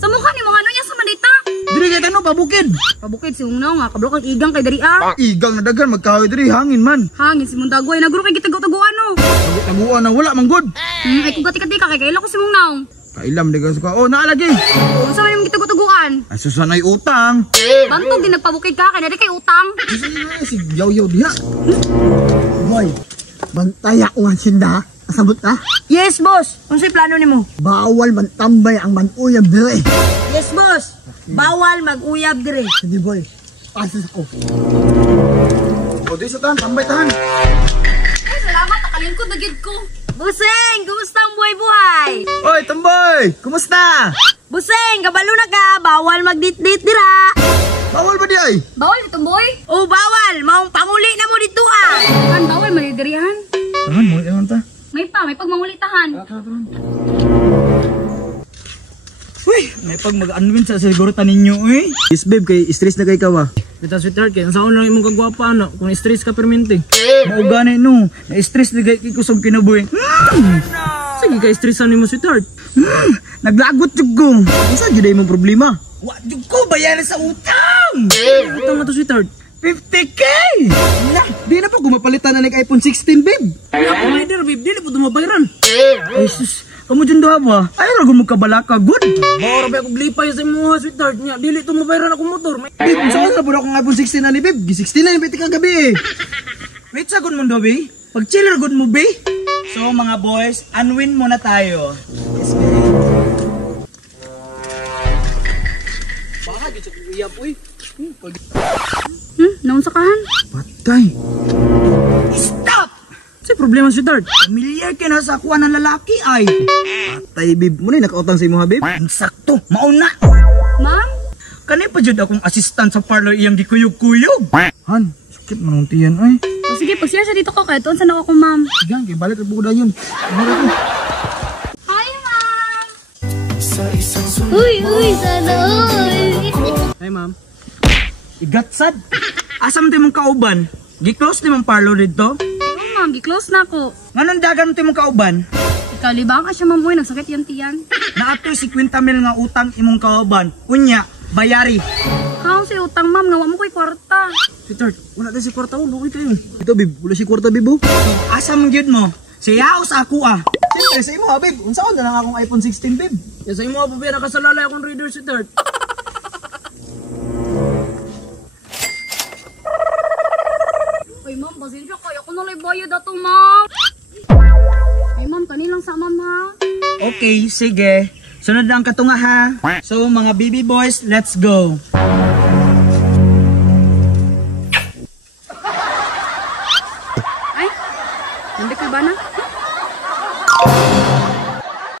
Sa mukha ni mo ano niya sa manita? Diri kay tanong pabukid. Pabukid si Hungnaw nga kablo kag igang kay diri ah. Igang na dagan magkahoy diri hangin man. Hangin si Mundagway naguro kay gitago-taguan no. Taguan na wala man good. Ay kung gati-gati ka kay kaila ko si Hungnaw. Kailam di ka suka. Oh, naalagi. Unsa man yung gitago-taguan? Ay susanay utang. Bantog din nagpabukid ka kay diri kay utang. Si yaw-yaw diha. Boy, bantaya ko ang sinda. Asabot ka? Yes boss. Unsay plano nimo? Bawal man tambay ang manuyab dire. Yes boss. Bawal mag-uyab dire. Hindi boy, pasas ako. O di sa tahan, tambay tahan. Ay salamat nakalingkod na gid ko. Buseng, kumusta ang buhay-buhay? Oy, tambay! Kumusta? Buseng, kabalo na ka, bawal mag-dit-dit dira. Bawal ba di ay? Bawal itong boy? Oh, bawal. Maong panguli na mo dito ah. Kan bawal malidirihan. Tahan mo, ewan ta. May pagmangulitahan. Uy, may pag mag-unwin sa siguro taninyo eh. Yes babe, kay stress na kay kawa. Kita sweetheart kay saan lang imong kagwapa no kung stress ka permente. Maugani no, na-stress na kay kusog kinabuhi. Sige kay stressan nimo sweetheart. Naglagot jud ko. Unsa jud imong problema? Wa jud ko bayaran sa utang. Ito mo to sweetheart. 50k! Na, di na pa gumapalitan na nag-iPhone 16 babe. Ako may der babe dili po dumabayaran. Ay sus, kamu dyan doha ba? Ay ragon mo kabalaka, good. Mao ra ba ako glipay sa imong sweetheart niya. Dili to mabayaran akong motor. May Babe, saan na po akong iPhone 16 na ni babe? G16 na yung piti kagabi eh. Wait sa good mo do, babe. Pag chill good mo, babe. So mga boys, unwin muna tayo. Yes, babe. baka gid sa uyab uy. Naunsa kahan? Patay. Stop! Sa problema sweetheart. Familiar ka na sa kuha ng lalaki ay. Patay, babe. Muna nakautang sa imo ha, babe? Ang sakto. Mauna. Ma'am? Kani pa jud akong assistant sa parlor iyang gikuyog-kuyog. Han, sakit man ang tiyan ay. O sige, pagsiya siya dito ko kahit doon saan ako ma'am. Sigang, kay balik po ko na yun. Ano ko? Hi ma'am! Uy, sana uy. Hey ma'am. Igatsad. Asam ti mong kauban? Gi-close ti mong parlor dito? Oo ma'am, gi-close na ako. Nganon dagan ti mong kauban? Ikaw libang ka siya ma'am uy, nagsakit yan tiyan. Naatoy 50 mil nga utang imong kauban. Unya, bayari. How si utang ma'am, ngawa mo ko'y kwarta. Sweetheart, wala tayo si kwarta ulo kayo. Ito, babe. Wala si kwarta, babe. So, asam gyud mo? Siyaw sa ako ah. Siyempre, sa imo ha, babe. Unsa ko na lang akong iPhone 16, babe. Ya sa imo pabayara ka sa lalay akong reader sweetheart. Ay ma'am, pasensya kayo. Ako nalay bayad ato ma'am. Ay ma'am, kanilang sa ma'am ha. Okay, sige. Sunod lang katunga ha. So, mga baby boys, let's go. Ay, hindi ka ba na?